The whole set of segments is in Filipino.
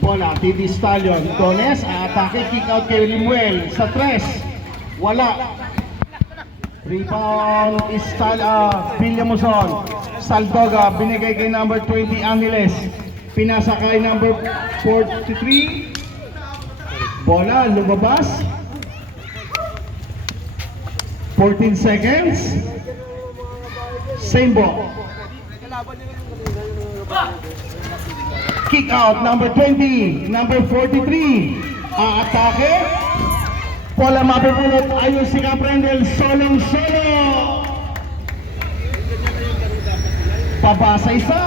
Bola, TD Stallion. Dones, atake, kick out kay Limuel. Sa 3, wala. Rebound is Villamuson. Saldoga, binigay kay number 20, Angeles. Pinasa kay number 43. Bola, lumabas. 14 seconds. Same ball. Kick out, number 20, number 43. Aatake. Bola mapupulot. Ayun si Caprendel. Solong-solo. Pabasa isa.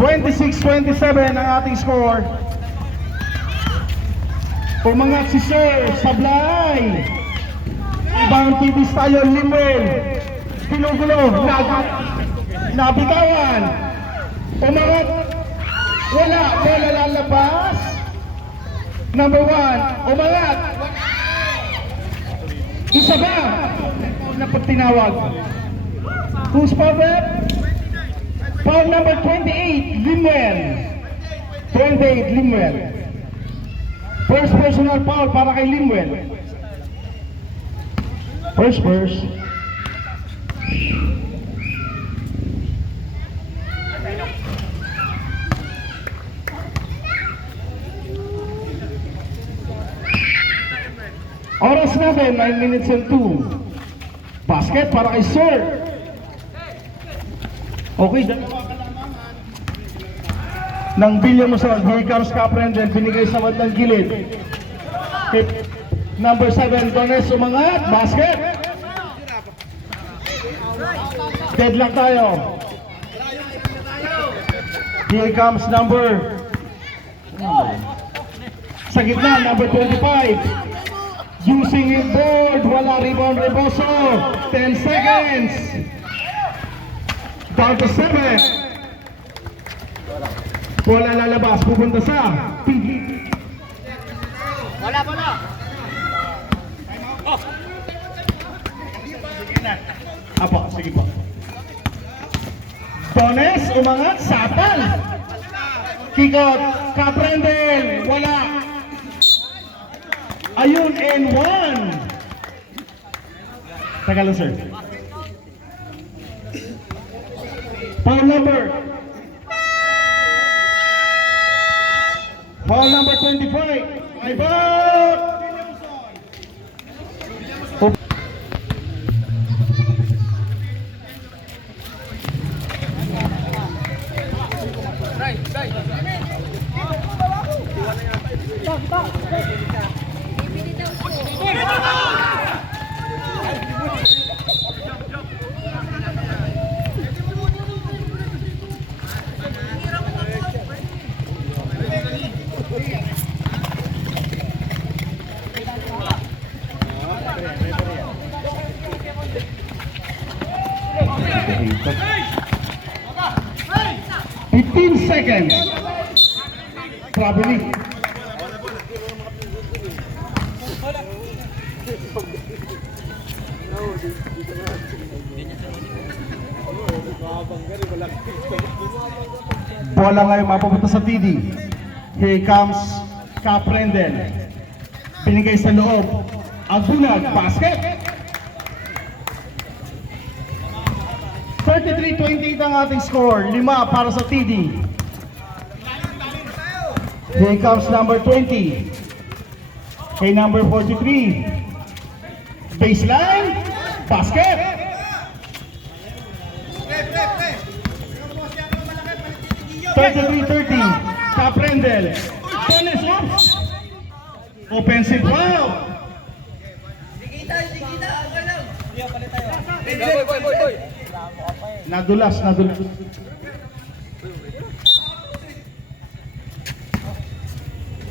26-27 ang ating score. Umangat si Sir Sablay. Ibang TV Stallion, Limuel. Pinugulo. Nabitawan. Umangat. Wala. Bola lalabas. Number 1. Umangat. Isa ba? Na pagtinawag. Who's foul rep? Foul number 28, Limuel. 28, Limuel. First personal foul para kay Limuel. First. Oras natin, 9 minutes and 2. Basket para kay Sir. Okay, dalawa kalamangan ng Villamuson. Here comes Caprendel, binigay sa bandang gilid. Number 7, Dones umangat. Basket. Deadlock tayo. Here comes number sa gitna, number 25. Using it board, wala, rebound Reboso. 10 seconds. Down to 7. Bola lalabas, pupunta sa Bola. Apo, sige po. Dones, umangat, sapal. Kick out, Caprendel, wala. Ayun, N1. Tagal lang, sir. Foul number 25. Ay ba? Seconds. Probably. Bola ngayon mapupunta sa TD. Here comes Caprendel. Binigay sa loob. Agunag, basket. 33-28 ang ating score. 5 para sa TD. Here comes number 20. Kay number 43. Baseline. Basket. 33-30. Caprendel. Tennis oops. Offensive foul. Nadulas.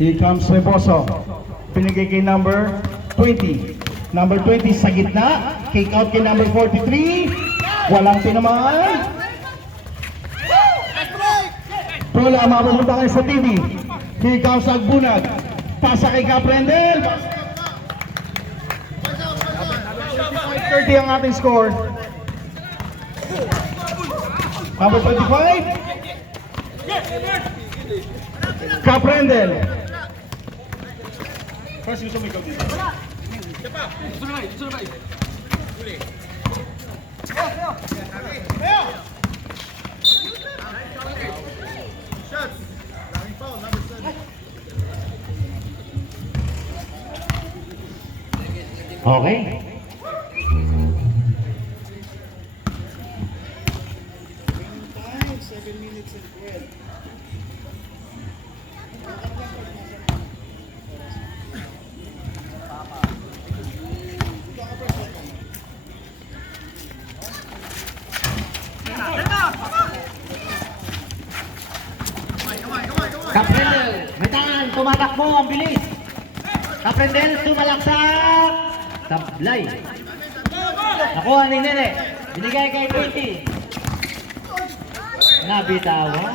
Here comes Reboso. Binigay kay number 20. Number 20 sa gitna. Kick out kay number 43. Walang tinamaan. Bola mapupunta kayo sa TV. Here comes Agbunag. Pasa kay Caprendel. 30 ang ating score. Number 25. Caprendel. First, gusto mo ikaw dito. Okay. Caprendel, may tangan, tumatakbo, ang bilis. Caprendel, sumalaksak. Sablay. Nakuha ni Nene. Binigay kay 20. Nabitawan.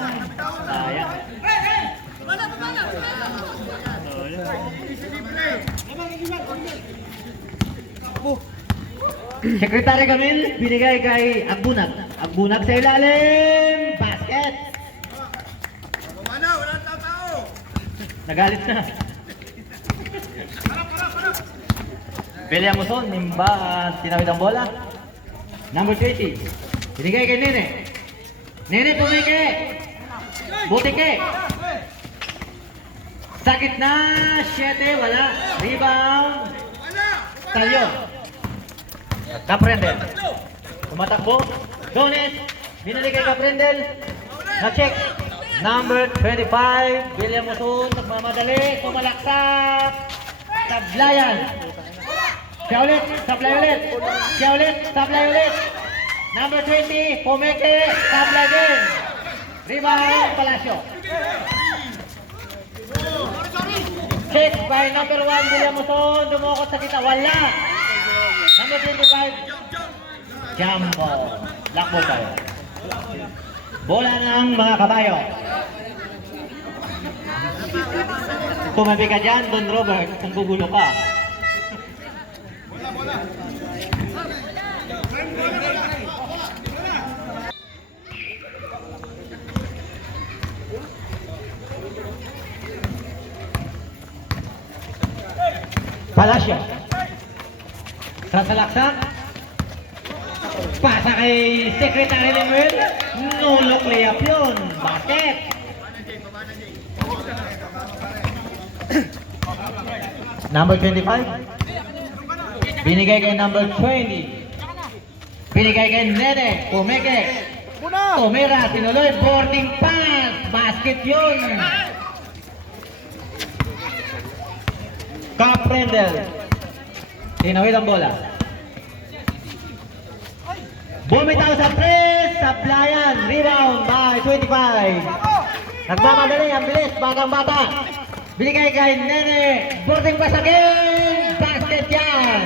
Sayang. Sekretary Camille, binigay kay Agbunag. Agbunag sa ilalim. Basket. Nagalit na. Pili ang muson, nimba at tinawid ang bola. Number 20. Binigay kay Nene. Nene, pumike. Butike. Sa gitna, 7, wala. Rebound. Talyon. Caprendel. Tumatakbo. Donis. Binali kay Caprendel. Na-check. Number 25. William Muson. Nagmamadali. Tumalaksak. Sablayan. Siya ulit. Sablay ulit. Siya ulit. Sablay ulit. Number 20. Pumeke. Sablay din. Rebound. Palacio. Check by number 1. William Muson. Dumukot sa kita. Wala. Number 25. Jumbo. Lakbo tayo. Bola ng mga kabayo. Tumabi ka dyan, Don Robert, kung gugulo ka. Palacio. Sasalaksak. Pasa kay Secretary Lemuel. No-look layup yun. Basket. Number 25. Binigay kay number 20. Binigay kay Nene. Pumeke. Tumira. Tinuloy. Boarding pass. Basket yun. Caprendel. Tinawid ang bola. Bumitaw sa press. Sablayan. Rebound by 25. Nagmamadali. Ang bilis. Batang bata. Binigay kay Nene. Boarding pass again. Basket yan.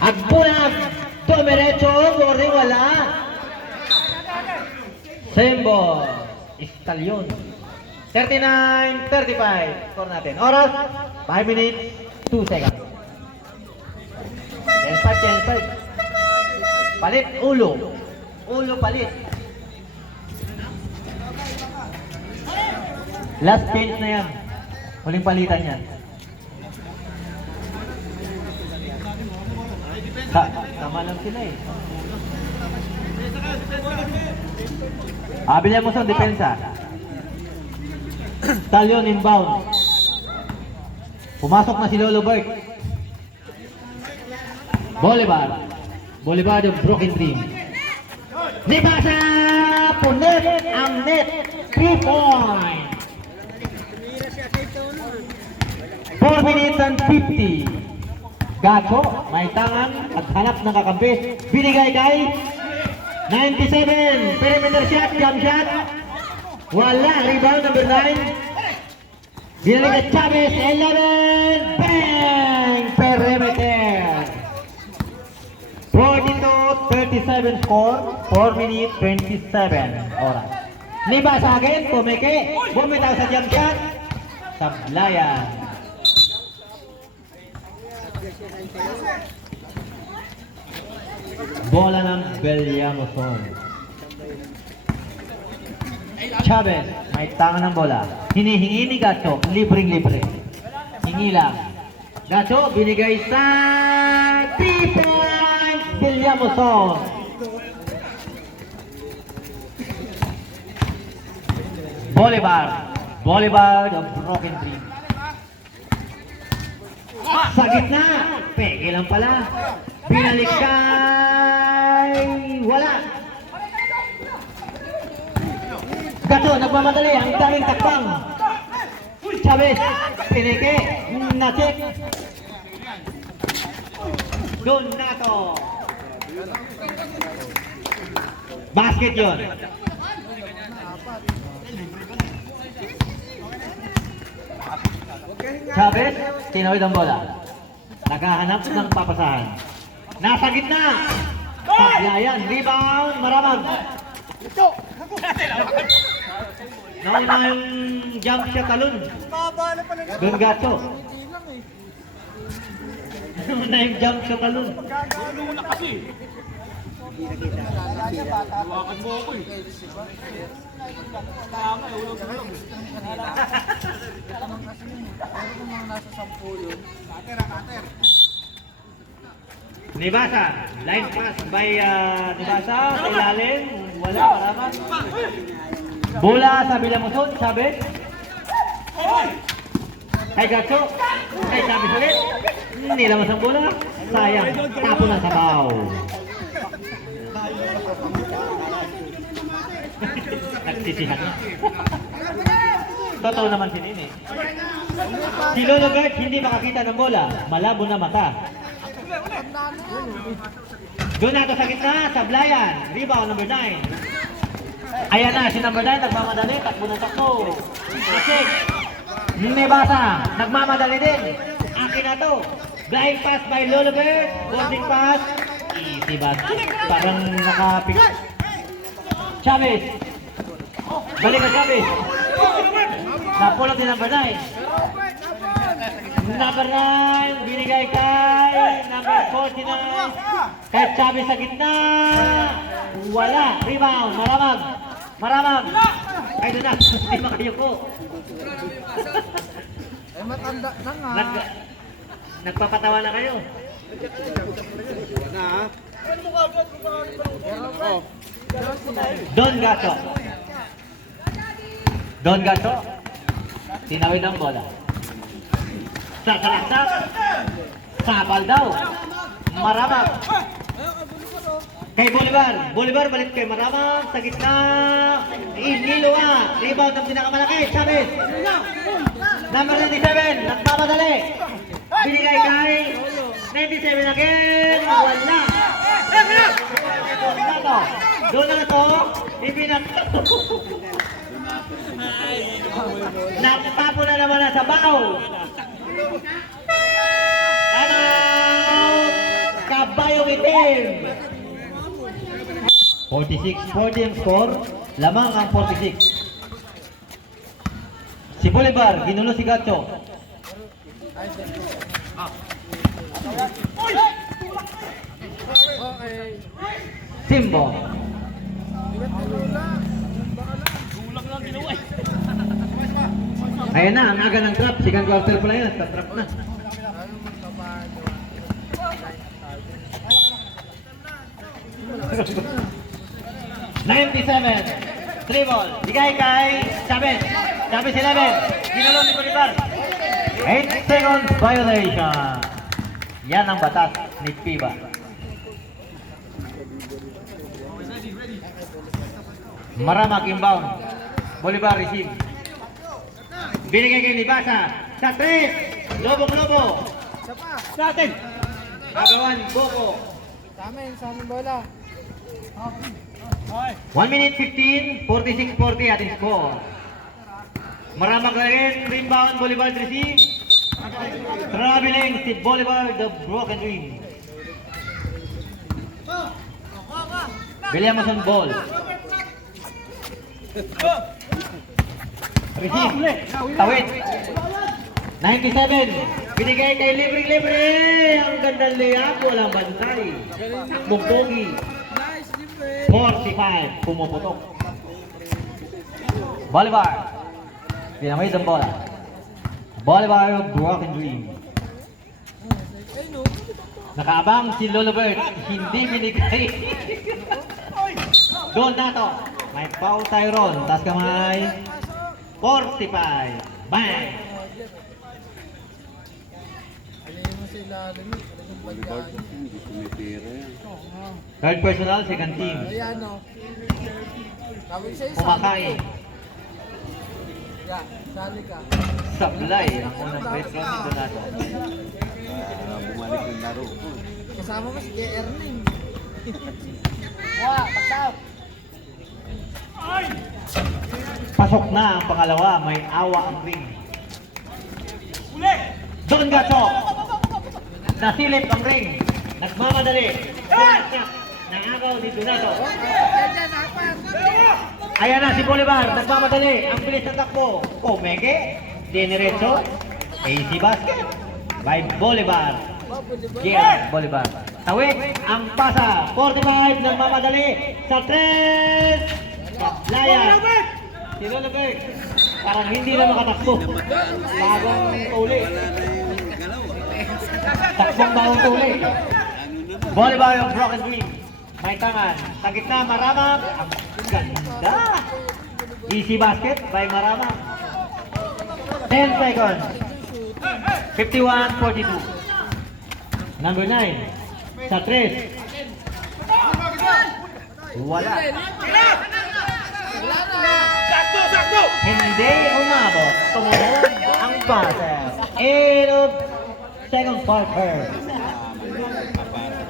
Agbunag. Dumiretso. Boarding wala. Symbol. Istalyon. 39-35. Score natin. Oras. 5 minutes. 2 seconds. Chance 5. Palit. Ulo. Ulo palit. Last change na yan. Huling palitan yan. Tama lang sila eh. Bilhan mo sa depensa. Talyon inbound. Pumasok na si Lolo Bert. Bolivar. Bolivar yung broken dream. Nibasa! Punet ang net. 3 points. 4 minutes and 50. Gacho, may tangan at hanap ng kakampi. Binigay kay 97. Perimeter shot, jump shot. Wala, rebound number 9. Binigay kay Chavez, 11. Bang! Perimeter. 42-37 score. 4 minutes 27 oras. Niba sa akin, Pumeke. Bumitaw sa jump shot. Sablayan. Bola ng Bellamoson. Chavez, may tangan ng bola. Hinihingi ni Gacho, libreng-libre. Hingi lang. Gacho, binigay sa 3 points, Bellamoson. Bolivar of Broken Dream. Sa gitna, peke lang pala. Binalik kay wala. Gato, nagmamadali, ang daming takpang. Chavez, pinike, na-check. Donato. Basket yun. Chavez, tinawid ang bola. Naghahanap ng papasahan. Nasa gitna. Paglayan, rebound, Maramag. Nauna yung jump shot talon. Doon Gacho. Nauna yung jump shot talon. Nibasa, line pass by Nibasa, sa ilalim, wala, Maramag. Bola sa Bellamoson, Chavez. Kay Gacho, kay Chavez ulit. Nilamas ang bola, sayang, tapo ng sabaw. Nagsisihan na. Totoo naman si Nini. Si Lolo Bert hindi makakita ng bola, malabo na mata. Doon nato sa gitna, Sablayan, rebound number 9. Ayan na, si number 9 nagmamadali, takbo ng takbo. Check. Nibasa, nagmamadali din. Akin na to. Blind pass by Lolo Bert, boarding pass. Easy basket, parang nakapik. Chavez. Balik ka Chavez. Napulot din number 9. Number 9, binigay kay number 49. Kay Chavez sa gitna. Wala. Rebound. Maramag. Maramag. Ay, doon na. Hindi makayuko. Ay, matanda na nga. Nagpapatawa na kayo. Don Gacho. Don Gacho. Tinawid ang bola. Sasalaksak. Sapal daw. Maramag. Kay Bolivar. Bolivar balik kay Maramag. Sa gitna. Iniluwa. Rebound ng pinakamalaki. Chavez. Number 97. Nagmamadali. Binigay kay 97 again. Wala. Doon na to. Ibinagtato. Nagtapo na naman na sa baw. Ano? Kabayong itim. 46-40 ang score. Lamang ang 46. Si Bolivar, ginulo si Gacho. Simbo. Ayan na, ang aga ng trap. Second quarter pala yun. Trap na. $97. 3 ball. Bigay kay Chavez. Chavez 11. Ginulo ni Bolivar. 8 seconds violation. Yan ang batas ni FIBA. Maramag inbound. Bolivar receive. Binigay kay Nibasa. Sa 3. Lobong-lobo. Natin. Agawan, Boko. Sa amin bola. 1 minute 15. 46-40 ating score. Maramag na rin. Rebound. Bolivar receive. Traveling si Bolivar, the Broken Dream. Bellamoson ball. Receive. Tawid. 97. Binigay kay libre-libre. Ang gandang layup, walang bantay. Takbong pogi. Nice, libre. 45, pumuputok. Bolivar. Pinamay ang bola. Bolivar, broken dream. Ay, no. Nakaabang si Lolo Bird. Hindi binigay. Goal na to. May foul tayo ron. Taas kamay. 45. Bang! Alin mo sila, limit. Third personal, second team. Ayan, no. Tawag sa isa. Kumakain. Yeah, sali ka. Sablay. Ang unang free throw ni Donato. Kasama mo si K. Erning. Pasok na ang pangalawa. May awa ang ring. Don Gato. Nasilip ang ring. Nagmamadali. Nangagaw ni Donato. Ayan, apat. Ayan na si Bolivar. Nagmamadali. Ang bilis ng takbo. Komeke. Diniretso. AC basket. By Bolivar. Gian Bolivar. Tawid ang pasa. 45. Nagmamadali. Sa 3. Laya. Si Lolebert. Parang hindi na makatakbo. Bagong tuli. Takbong bagong tuli. Bolivar yung broken dream. May tangan. Sa gitna, Maramag. Ang ganda. Easy basket by Maramag. 10 seconds. 51-42. Number 9. Sa 3. Wala. Hindi umabot. Tumunod ang passes. End of second quarter.